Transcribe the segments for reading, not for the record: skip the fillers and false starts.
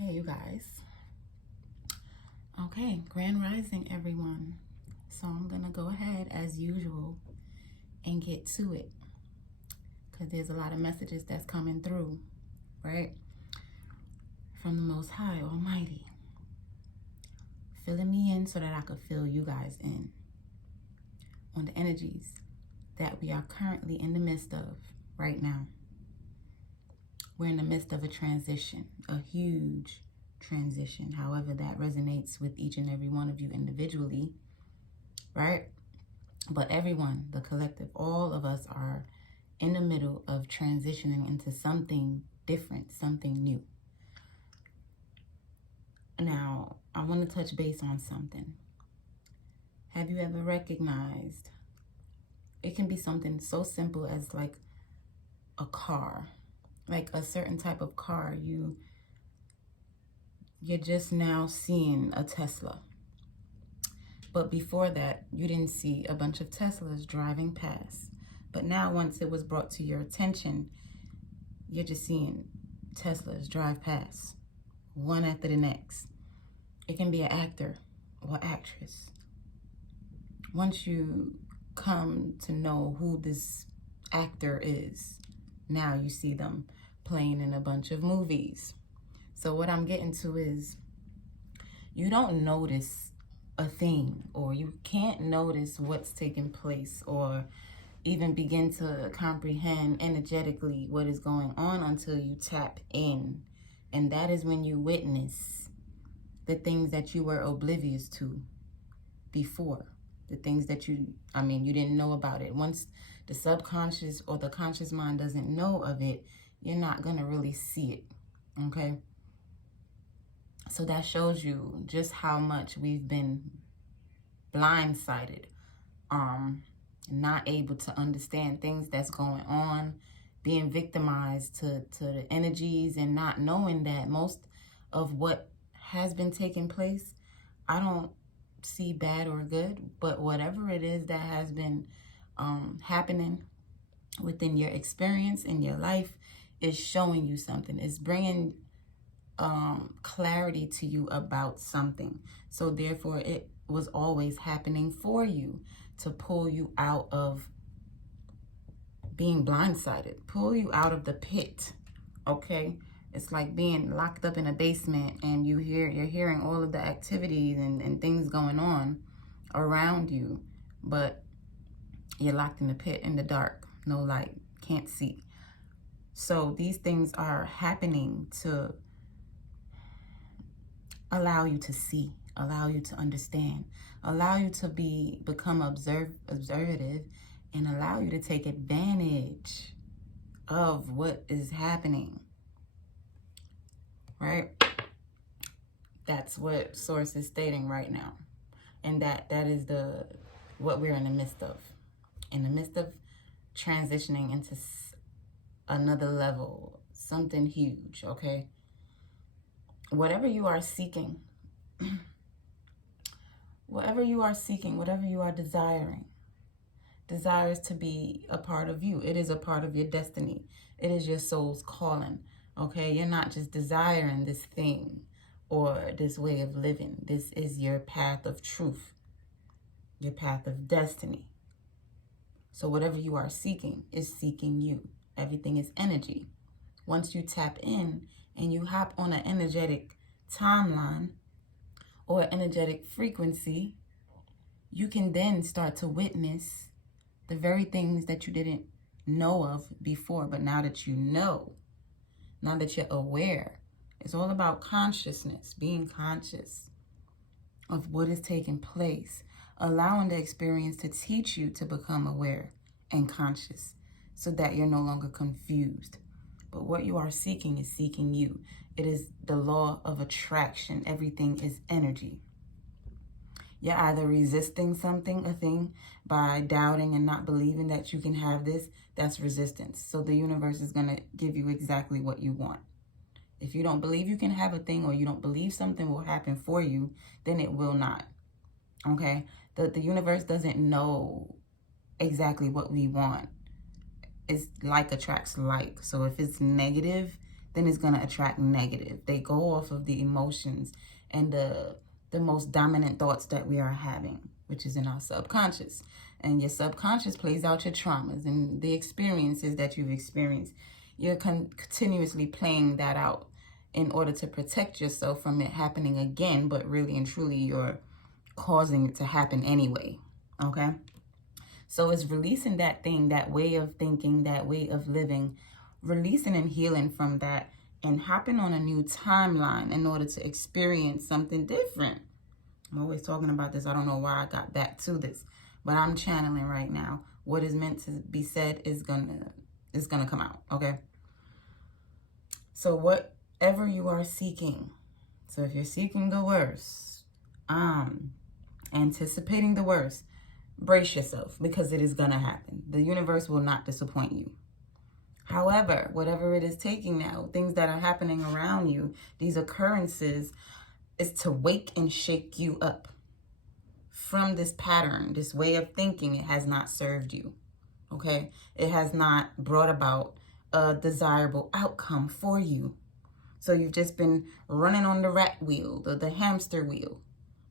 Hey, you guys. Okay, Grand Rising, everyone. So I'm going to go ahead, as usual, and get to it. Because there's a lot of messages that's coming through, right? From the Most High Almighty. Filling me in so that I could fill you guys in on the energies that we are currently in the midst of right now. We're in the midst of a transition, a huge transition, however that resonates with each and every one of you individually, right? But everyone, the collective, all of us are in the middle of transitioning into something different, something new. Now, I want to touch base on something. Have you ever recognized, it can be something so simple as like a car, like a certain type of car. You're just now seeing a Tesla. But before that, you didn't see a bunch of Teslas driving past. But now once it was brought to your attention, you're just seeing Teslas drive past, one after the next. It can be an actor or actress. Once you come to know who this actor is, now you see them playing in a bunch of movies. So what I'm getting to is, you don't notice a thing, or you can't notice what's taking place, or even begin to comprehend energetically what is going on until you tap in. And that is when you witness the things that you were oblivious to before. The things that you didn't know about it. Once the subconscious or the conscious mind doesn't know of it, you're not going to really see it. Okay? So that shows you just how much we've been blindsided, not able to understand things that's going on, being victimized to the energies, and not knowing that most of what has been taking place, I don't see bad or good, but whatever it is that has been happening within your experience in your life is showing you something. It's bringing clarity to you about something. So therefore it was always happening for you to pull you out of being blindsided, pull you out of the pit. Okay? It's like being locked up in a basement and you're hearing all of the activities and things going on around you, but you're locked in the pit, in the dark, no light, can't see. So these things are happening to allow you to see, allow you to understand, allow you to become observative, and allow you to take advantage of what is happening. Right? That's what Source is stating right now. And that is what we're in the midst of. In the midst of transitioning into another level, something huge, okay? Whatever you are seeking, whatever you are desiring, desires to be a part of you. It is a part of your destiny. It is your soul's calling, okay? You're not just desiring this thing or this way of living. This is your path of truth, your path of destiny. So whatever you are seeking is seeking you. Everything is energy. Once you tap in and you hop on an energetic timeline or energetic frequency, you can then start to witness the very things that you didn't know of before. But now that you know, now that you're aware, it's all about consciousness, being conscious of what is taking place, allowing the experience to teach you to become aware and conscious so that you're no longer confused. But what you are seeking is seeking you. It is the law of attraction. Everything is energy. You're either resisting something, a thing, by doubting and not believing that you can have this. That's resistance. So the universe is going to give you exactly what you want. If you don't believe you can have a thing, or you don't believe something will happen for you, then it will not. Okay? The universe doesn't know exactly what we want. It's like attracts like. So if it's negative, then it's going to attract negative. They go off of the emotions and the most dominant thoughts that we are having, which is in our subconscious. And your subconscious plays out your traumas and the experiences that you've experienced. You're continuously playing that out in order to protect yourself from it happening again, but really and truly you're causing it to happen anyway, okay? So it's releasing that thing, that way of thinking, that way of living, releasing and healing from that, and hopping on a new timeline in order to experience something different. I'm always talking about this. I don't know why I got back to this, but I'm channeling right now. What is meant to be said is gonna come out, okay? So whatever you are seeking, so if you're seeking the worst, anticipating the worst, brace yourself, because it is gonna happen. The universe will not disappoint you. However, whatever it is taking now, things that are happening around you, these occurrences, is to wake and shake you up from this pattern, this way of thinking. It has not served you, okay? It has not brought about a desirable outcome for you. So you've just been running on the rat wheel, the hamster wheel,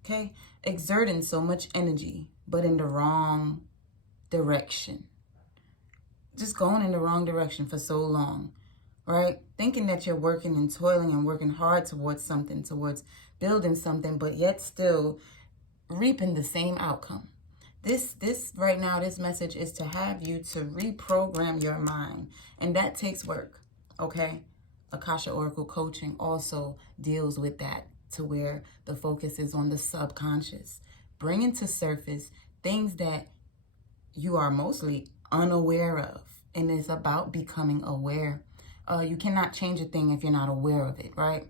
okay? Exerting so much energy, but in the wrong direction. Just going in the wrong direction for so long, right? Thinking that you're working and toiling and working hard towards something, towards building something, but yet still reaping the same outcome. This right now, this message is to have you to reprogram your mind. And that takes work, okay? Akasha Oracle Coaching also deals with that, to where the focus is on the subconscious. Bringing to surface things that you are mostly unaware of. And it's about becoming aware. You cannot change a thing if you're not aware of it, right?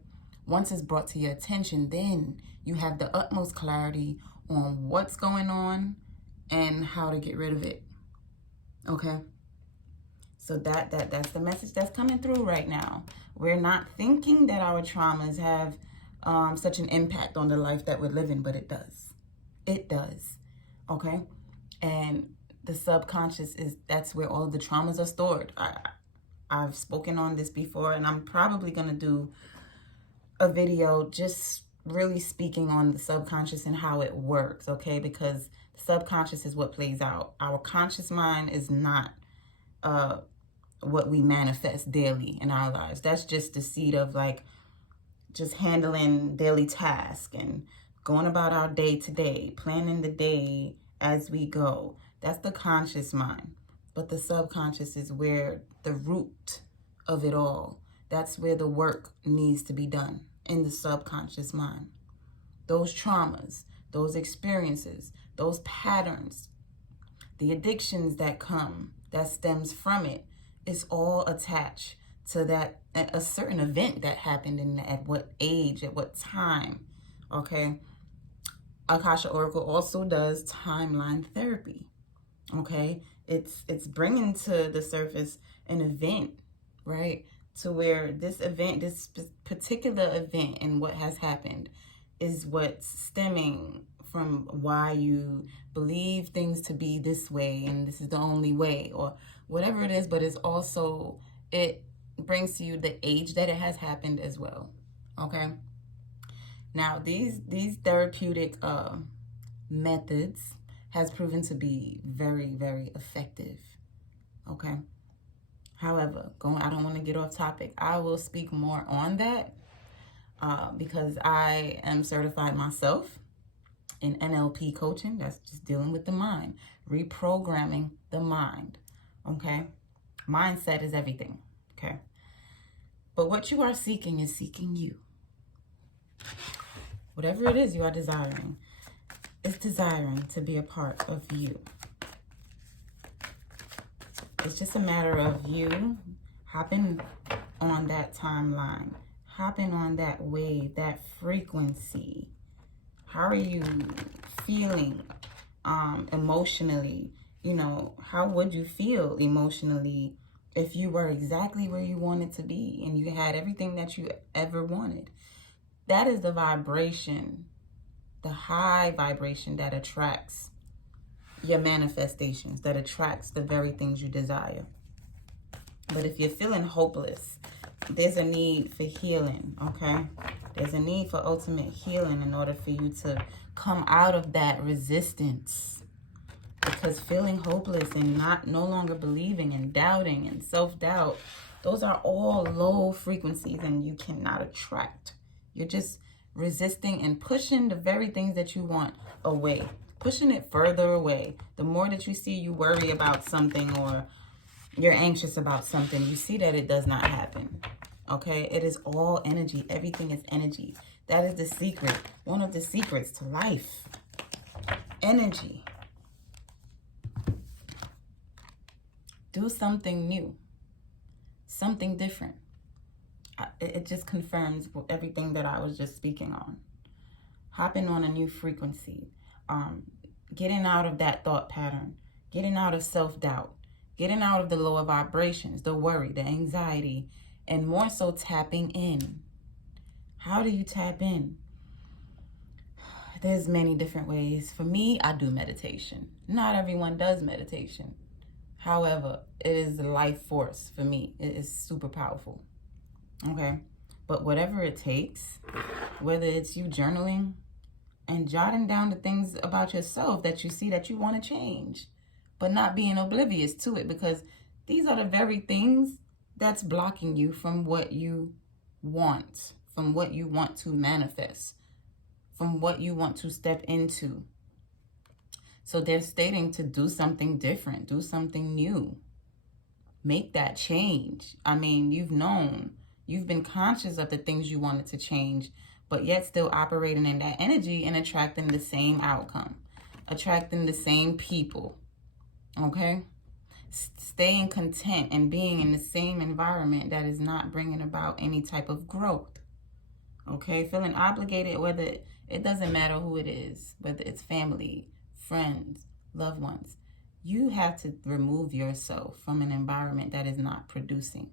Once it's brought to your attention, then you have the utmost clarity on what's going on and how to get rid of it, okay? So that's the message that's coming through right now. We're not thinking that our traumas have such an impact on the life that we're living, but it does. It does, okay? And the subconscious that's where all the traumas are stored. I've spoken on this before, and I'm probably going to do a video just really speaking on the subconscious and how it works, okay? Because the subconscious is what plays out. Our conscious mind is not what we manifest daily in our lives. That's just the seed of like just handling daily tasks and going about our day to day, planning the day as we go. That's the conscious mind. But the subconscious is where the root of it all, that's where the work needs to be done, in the subconscious mind. Those traumas, those experiences, those patterns, the addictions that come, that stems from it, is all attached to that, a certain event that happened at what age, at what time, okay? Akasha Oracle also does timeline therapy, okay? It's bringing to the surface an event, right? To where this event, this particular event and what has happened is what's stemming from why you believe things to be this way and this is the only way, or whatever it is. But it's also, it brings to you the age that it has happened as well, okay? Now, these therapeutic methods has proven to be very, very effective, okay? However, I don't want to get off topic. I will speak more on that because I am certified myself in NLP coaching. That's just dealing with the mind, reprogramming the mind, okay? Mindset is everything, okay? But what you are seeking is seeking you. Whatever it is you are desiring, it's desiring to be a part of you. It's just a matter of you hopping on that timeline, hopping on that wave, that frequency. How are you feeling emotionally? You know, how would you feel emotionally if you were exactly where you wanted to be and you had everything that you ever wanted? That is the vibration, the high vibration that attracts your manifestations, that attracts the very things you desire. But if you're feeling hopeless, there's a need for healing, okay? There's a need for ultimate healing in order for you to come out of that resistance. Because feeling hopeless and no longer believing and doubting and self-doubt, those are all low frequencies and you cannot attract. You're just resisting and pushing the very things that you want away. Pushing it further away. The more that you see you worry about something or you're anxious about something, you see that it does not happen. Okay? It is all energy. Everything is energy. That is the secret. One of the secrets to life. Energy. Do something new. Something different. It just confirms everything that I was just speaking on. Hopping on a new frequency. Getting out of that thought pattern. Getting out of self-doubt. Getting out of the lower vibrations, the worry, the anxiety, and more so tapping in. How do you tap in? There's many different ways. For me, I do meditation. Not everyone does meditation. However, it is the life force for me. It is super powerful. Okay? But whatever it takes, whether it's you journaling and jotting down the things about yourself that you see that you want to change, but not being oblivious to it, because these are the very things that's blocking you from what you want, from what you want to manifest, from what you want to step into. So they're stating to do something different, do something new, make that change. I mean, you've been conscious of the things you wanted to change, but yet still operating in that energy and attracting the same outcome, attracting the same people, okay? Staying content and being in the same environment that is not bringing about any type of growth, okay? Feeling obligated, whether it doesn't matter who it is, whether it's family, friends, loved ones. You have to remove yourself from an environment that is not producing.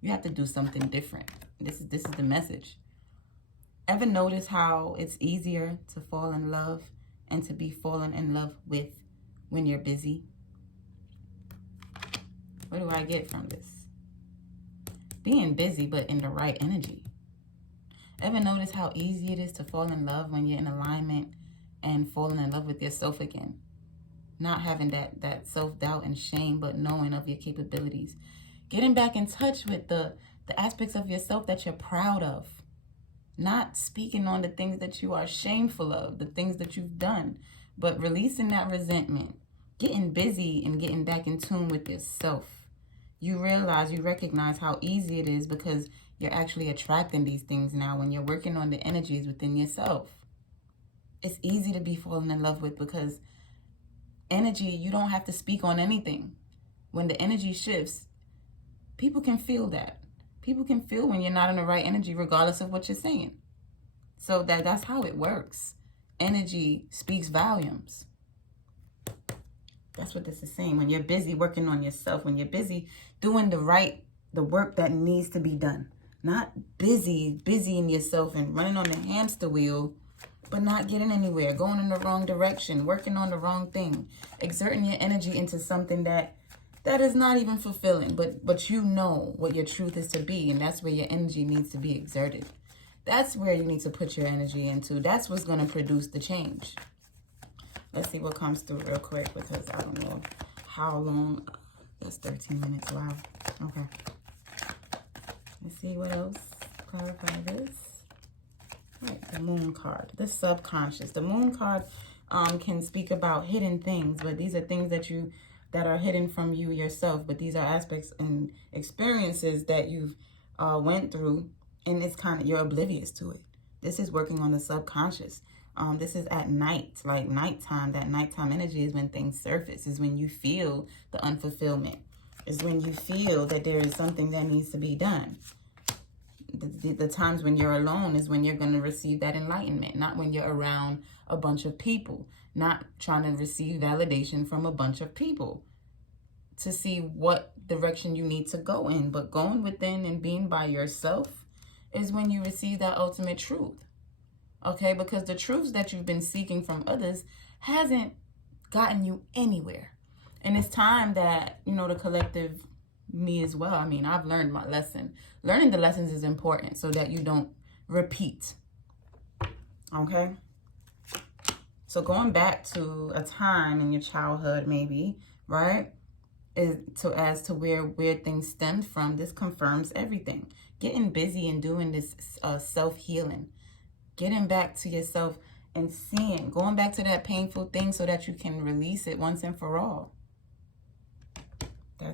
You have to do something different. This is the message. Ever notice how it's easier to fall in love and to be fallen in love with when you're busy? What do I get from this? Being busy, but in the right energy. Ever notice how easy it is to fall in love when you're in alignment and falling in love with yourself again? Not having that self-doubt and shame, but knowing of your capabilities. Getting back in touch with the aspects of yourself that you're proud of. Not speaking on the things that you are shameful of, the things that you've done, but releasing that resentment. Getting busy and getting back in tune with yourself. You recognize how easy it is because you're actually attracting these things now when you're working on the energies within yourself. It's easy to be falling in love with because energy, you don't have to speak on anything. When the energy shifts, people can feel that. People can feel when you're not in the right energy regardless of what you're saying. So that's how it works. Energy speaks volumes. That's what this is saying. When you're busy working on yourself, when you're busy doing the work that needs to be done. Not busying yourself and running on the hamster wheel, but not getting anywhere, going in the wrong direction, working on the wrong thing, exerting your energy into something that is not even fulfilling, but you know what your truth is to be, and that's where your energy needs to be exerted. That's where you need to put your energy into. That's what's going to produce the change. Let's see what comes through real quick because I don't know how long. That's 13 minutes. Wow. Okay. Let's see what else. Clarify this. All right, the moon card. The subconscious. The moon card can speak about hidden things, but these are things that are hidden from you yourself. But these are aspects and experiences that you've went through, and it's you're oblivious to it. This is working on the subconscious. This is at night, like nighttime. That nighttime energy is when things surface, is when you feel the unfulfillment, is when you feel that there is something that needs to be done. The times when you're alone is when you're going to receive that enlightenment, not when you're around a bunch of people, not trying to receive validation from a bunch of people to see what direction you need to go in, but going within and being by yourself is when you receive that ultimate truth. Okay, because the truths that you've been seeking from others hasn't gotten you anywhere. And it's time that, the collective me as well. I mean, I've learned my lesson. Learning the lessons is important so that you don't repeat. Okay? So going back to a time in your childhood, maybe, right? As to where things stemmed from, this confirms everything. Getting busy and doing this self-healing. Getting back to yourself and seeing. Going back to that painful thing so that you can release it once and for all.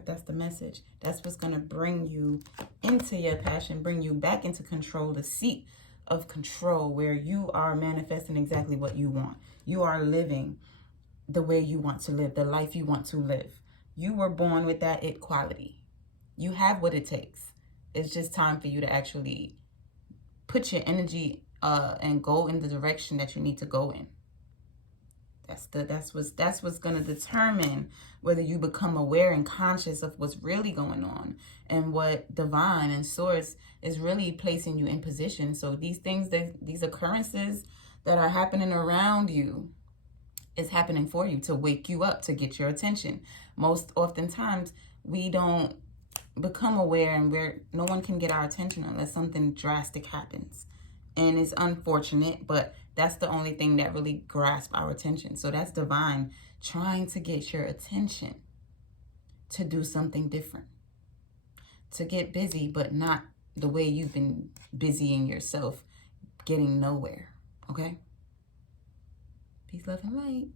That's the message. That's what's going to bring you into your passion, bring you back into control, the seat of control where you are manifesting exactly what you want. You are living the way you want to live, the life you want to live. You were born with that it quality. You have what it takes. It's just time for you to actually put your energy and go in the direction that you need to go in. That's what's going to determine whether you become aware and conscious of what's really going on and what divine and source is really placing you in position. So these things, these occurrences that are happening around you is happening for you to wake you up, to get your attention. Most oftentimes we don't become aware, and no one can get our attention unless something drastic happens. And it's unfortunate, but that's the only thing that really grasps our attention. So that's divine trying to get your attention to do something different. To get busy, but not the way you've been busying yourself, getting nowhere. Okay? Peace, love, and light.